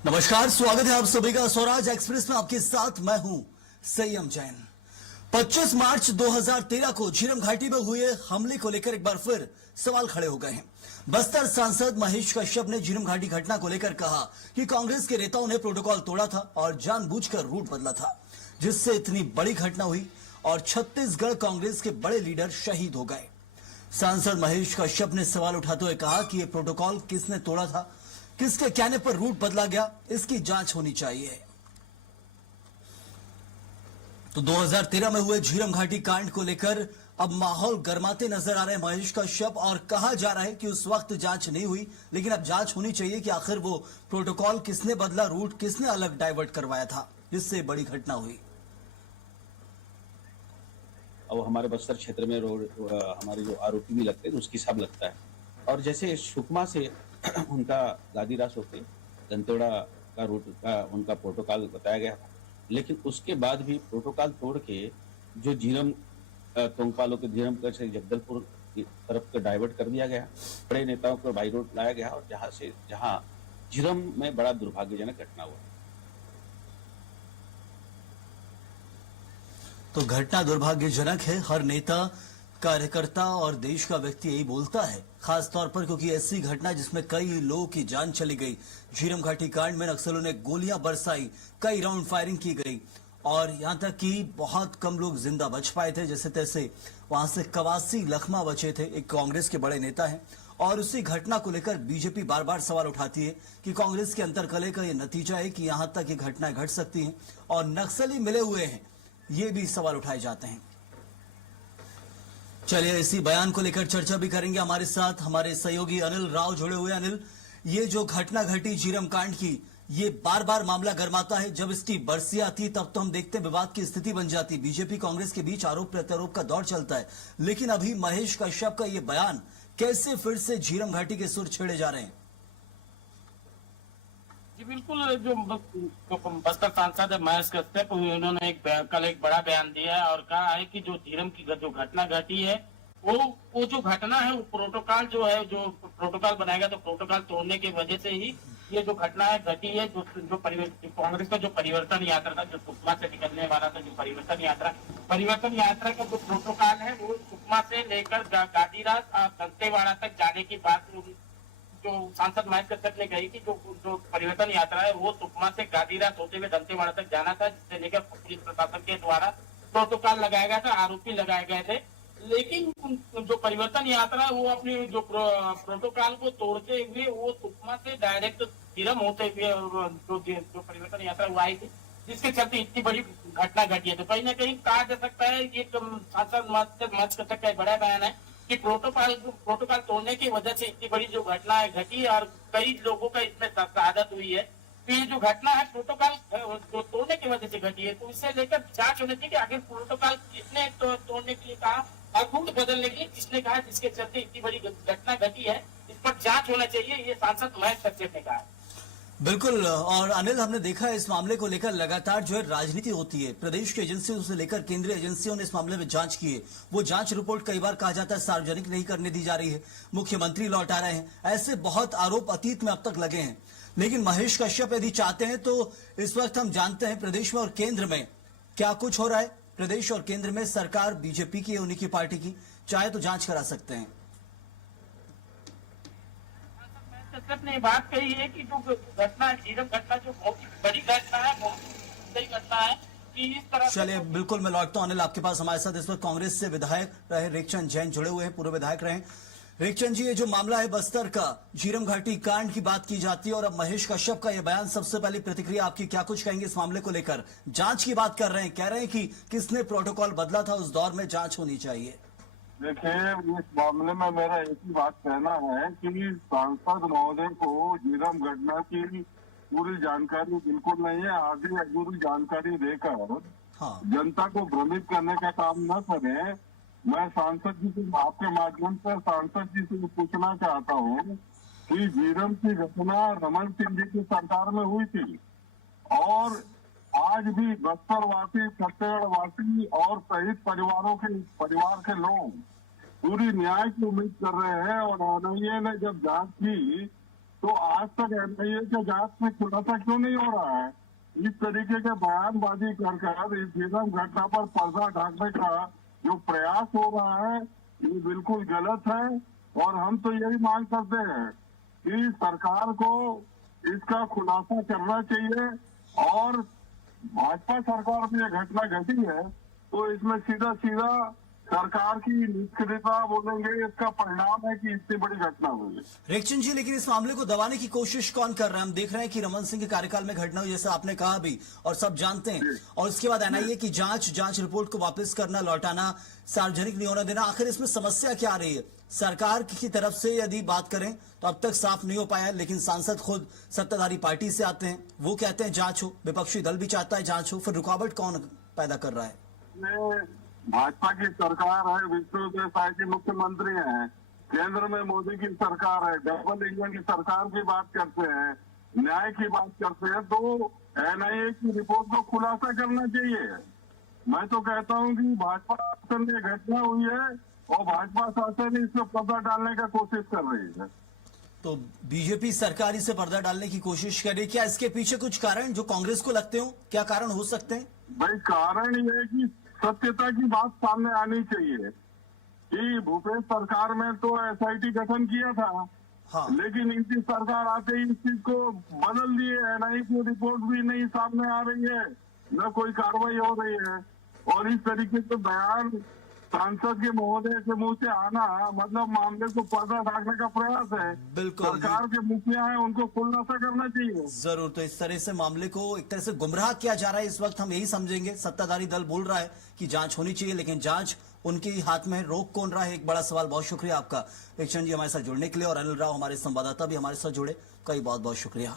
नमस्कार, स्वागत है आप सभी का स्वराज एक्सप्रेस में। आपके साथ मैं हूं संयम जैन। 25 मार्च 2013 को झीरम घाटी में हुए हमले को लेकर एक बार फिर सवाल खड़े हो गए हैं। बस्तर सांसद महेश कश्यप ने झीरम घाटी घटना को लेकर कहा कि कांग्रेस के नेताओं ने प्रोटोकॉल तोड़ा था और जानबूझकर रूट बदला था, जिससे इतनी बड़ी घटना हुई और छत्तीसगढ़ कांग्रेस के बड़े लीडर शहीद हो गए। सांसद महेश कश्यप ने सवाल उठाते हुए कहा कि यह प्रोटोकॉल किसने तोड़ा था, किसके कहने पर रूट बदला गया, इसकी जांच होनी चाहिए। तो 2013 में हुए झीरम घाटी कांड को लेकर अब माहौल गर्माते नजर आ रहे हैं महेश कश्यप, और कहा जा रहा है कि उस वक्त जांच नहीं हुई, लेकिन अब जांच होनी चाहिए कि आखिर वो प्रोटोकॉल किसने बदला, रूट किसने अलग डाइवर्ट करवाया था, जिससे बड़ी घटना हुई। और हमारे बस्तर क्षेत्र में हमारे जो आरोपी भी लगते हैं उसकी सब लगता है। और जैसे सुकमा से उनका गादीरास होके दंतेवाड़ा का रूट का उनका प्रोटोकॉल बताया गया था, लेकिन उसके बाद भी प्रोटोकॉल तोड़ के जो झीरम तोंगपालों के झीरम कर से जगदलपुर की तरफ को डाइवर्ट कर दिया गया, बड़े नेताओं को बाई रोड लाया गया और जहां झीरम में बड़ा दुर्भाग्यजनक घटना हुआ। तो घटना दुर्भाग्यजनक है। हर नेता, कार्यकर्ता और देश का व्यक्ति यही बोलता है, खास तौर पर क्योंकि ऐसी घटना जिसमें कई लोगों की जान चली गई। झीरम घाटी कांड में नक्सलियों ने गोलियां बरसाई, कई राउंड फायरिंग की गई और यहां तक कि बहुत कम लोग जिंदा बच पाए थे। जैसे तैसे वहां से कवासी लखमा बचे थे, एक कांग्रेस के बड़े नेता हैं, और उसी घटना को लेकर बीजेपी बार बार सवाल उठाती है कि कांग्रेस के अंतर्कलह का यह नतीजा है कि यहां तक ये घटनाएं घट सकती हैं और नक्सली मिले हुए हैं, ये भी सवाल उठाए जाते हैं। चलिए, इसी बयान को लेकर चर्चा भी करेंगे। हमारे साथ हमारे सहयोगी अनिल राव जुड़े हुए। अनिल, ये जो घटना घटी झीरम कांड की, ये बार बार मामला गर्माता है। जब इसकी बरसियां आती तब तो हम देखते हैं विवाद की स्थिति बन जाती, बीजेपी कांग्रेस के बीच आरोप प्रत्यारोप का दौर चलता है, लेकिन अभी महेश कश्यप का ये बयान कैसे फिर से झीरम घाटी के सुर छेड़े जा रहे हैं? जी बिल्कुल, जो बस्तर सांसद है महेश कश्यप, उन्होंने कल एक बड़ा बयान दिया है और कहा है कि जो झीरम की जो घटना घटी है वो जो घटना है वो प्रोटोकॉल जो है, जो प्रोटोकॉल बनाएगा तो प्रोटोकॉल तोड़ने की वजह से ही ये जो घटना है घटी है। जो कांग्रेस का जो परिवर्तन यात्रा था, जो सुकमा से निकलने वाला था, जो परिवर्तन यात्रा का जो प्रोटोकॉल है वो सुकमा से लेकर गादीरास दंतेवाड़ा तक जाने की बात जो सांसद महेश कश्यप ने कही कि जो परिवर्तन यात्रा है वो सुकमा से गादीरास होते हुए दंतेवाड़ा तक जाना था, जिससे लेकर पुलिस प्रशासन के द्वारा प्रोटोकॉल लगाया गया था, आरोपी लगाए गए थे। लेकिन जो परिवर्तन यात्रा है वो अपनी जो प्रोटोकॉल को तोड़ते हुए वो सुकमा से डायरेक्ट झीरम होते हुए जो परिवर्तन यात्रा वो आई थी, जिसके चलते इतनी बड़ी घटना घटी है। तो कहीं ना कहीं कहा जा सकता है कि सांसद महेश कश्यप का बड़ा बयान है कि प्रोटोकॉल तोड़ने की वजह से इतनी बड़ी जो घटना है घटी और कई लोगों का इसमें शहादत हुई है। तो ये जो घटना है प्रोटोकॉल जो तोड़ने की वजह से घटी है, तो इससे लेकर जांच होनी चाहिए कि आखिर प्रोटोकॉल किसने तोड़ने के लिए कहा और रूट बदलने के लिए किसने कहा, जिसके चलते इतनी बड़ी घटना घटी है। इस पर जांच होना चाहिए, ये सांसद महेश कश्यप ने कहा। बिल्कुल। और अनिल, हमने देखा है इस मामले को लेकर लगातार जो है राजनीति होती है। प्रदेश की एजेंसियों से लेकर केंद्रीय एजेंसियों ने इस मामले में जांच की है। वो जांच रिपोर्ट कई बार कहा जाता है सार्वजनिक नहीं करने दी जा रही है, मुख्यमंत्री लौटा रहे हैं, ऐसे बहुत आरोप अतीत में अब तक लगे हैं। लेकिन महेश कश्यप यदि चाहते हैं तो इस वक्त हम जानते हैं प्रदेश में और केंद्र में क्या कुछ हो रहा है। प्रदेश और केंद्र में सरकार बीजेपी की, उन्हीं की पार्टी की, चाहे तो जांच करा सकते हैं। कश्यप ने बात कही है कि जो घटना झीरम घटना जो बहुत बड़ी घटना है, बहुत सही घटना है कि इस तरह। चलिए, बिल्कुल मैं लौटता हूं अनिल आपके पास। हमारे साथ इस वक्त कांग्रेस से विधायक रहे रेखचंद जैन जुड़े हुए हैं, पूर्व विधायक रहे। रेखचंद जी, ये जो मामला है बस्तर का, झीरम घाटी कांड की बात की जाती है और अब महेश कश्यप का ये बयान, सबसे पहली प्रतिक्रिया आपकी, क्या कुछ कहेंगे इस मामले को लेकर? जांच की बात कर रहे हैं, कह रहे हैं कि किसने प्रोटोकॉल बदला था उस दौर में, जांच होनी चाहिए। देखिए, इस मामले में मेरा एक ही बात कहना है कि सांसद महोदय को झीरम घटना की पूरी जानकारी बिल्कुल नहीं है। आधी अधूरी जानकारी देकर जनता को भ्रमित करने का काम न करें। मैं सांसद जी से, आपके माध्यम से सांसद जी से पूछना चाहता हूँ कि झीरम की घटना रमन सिंह जी की सरकार में हुई थी और आज भी बस्तर वासी, छत्तीसगढ़ वासी और शहीद परिवार के लोग पूरी न्याय की उम्मीद कर रहे हैं। और एनआईए ने जब जांच की तो आज तक एनआईए के जांच में खुलासा क्यों नहीं हो रहा है? इस तरीके के बयानबाजी कर इस झीरम घटना पर पर्दा ढांकने का जो प्रयास हो रहा है ये बिल्कुल गलत है। और हम तो यही मांग करते हैं कि सरकार को इसका खुलासा करना चाहिए। और भाजपा सरकार में ये घटना घटी है तो इसमें सीधा सीधा सरकार की निष्क्रियता बोलेंगे, इसका परिणाम है कि इतनी बड़ी घटना हुई। रेखचंद जी, लेकिन इस मामले को दबाने की कोशिश कौन कर रहा है? हम देख रहे हैं कि रमन सिंह के कार्यकाल में घटना हुई, जैसे आपने कहा भी और सब जानते हैं, और उसके बाद एनआईए की जांच रिपोर्ट को वापस करना, लौटाना, सार्वजनिक नहीं होना देना, आखिर इसमें समस्या क्या आ रही है? सरकार की तरफ से यदि बात करें तो अब तक साफ नहीं हो पाया है, लेकिन सांसद खुद सत्ताधारी पार्टी से आते हैं, वो कहते हैं जांच हो, विपक्षी दल भी चाहता है जांच हो, फिर रुकावट कौन पैदा कर रहा है? भाजपा की सरकार है, विष्णुदेव साय के मुख्यमंत्री हैं, केंद्र में मोदी की सरकार है, डबल इंजन की सरकार की बात करते हैं, न्याय की बात करते हैं, तो एनआईए की रिपोर्ट को खुलासा करना चाहिए। मैं तो कहता हूं कि भाजपा शासन में घटना हुई है और भाजपा शासन इसमें पर्दा डालने का कोशिश कर रही है। तो बीजेपी सरकार इसे पर्दा डालने की कोशिश कर रही है। क्या इसके पीछे कुछ कारण जो कांग्रेस को लगते हो, क्या कारण हो सकते हैं? भाई कारण ये है कि सत्यता की बात सामने आनी चाहिए कि भूपेश सरकार में तो एसआईटी गठन किया था, हाँ। लेकिन इनकी सरकार आते ही इस चीज को बदल दिए। एनआईए की रिपोर्ट भी नहीं सामने आ रही है, न कोई कार्रवाई हो रही है, और इस तरीके से बयान सांसद के महोदय के मुंह से आना मतलब मामले को पर्दा ढांकने का प्रयास है। बिल्कुल। सरकार के मुखिया हैं, उनको खुलासा करना चाहिए। जरूर। तो इस तरह से मामले को एक तरह से गुमराह किया जा रहा है इस वक्त, हम यही समझेंगे। सत्ताधारी दल बोल रहा है कि जांच होनी चाहिए, लेकिन जांच उनके हाथ में, रोक कौन रहा है, एक बड़ा सवाल। बहुत शुक्रिया आपका रेखचंद जी हमारे साथ जुड़ने के लिए, और अनिल राव हमारे संवाददाता भी हमारे साथ जुड़े, कई बहुत बहुत शुक्रिया।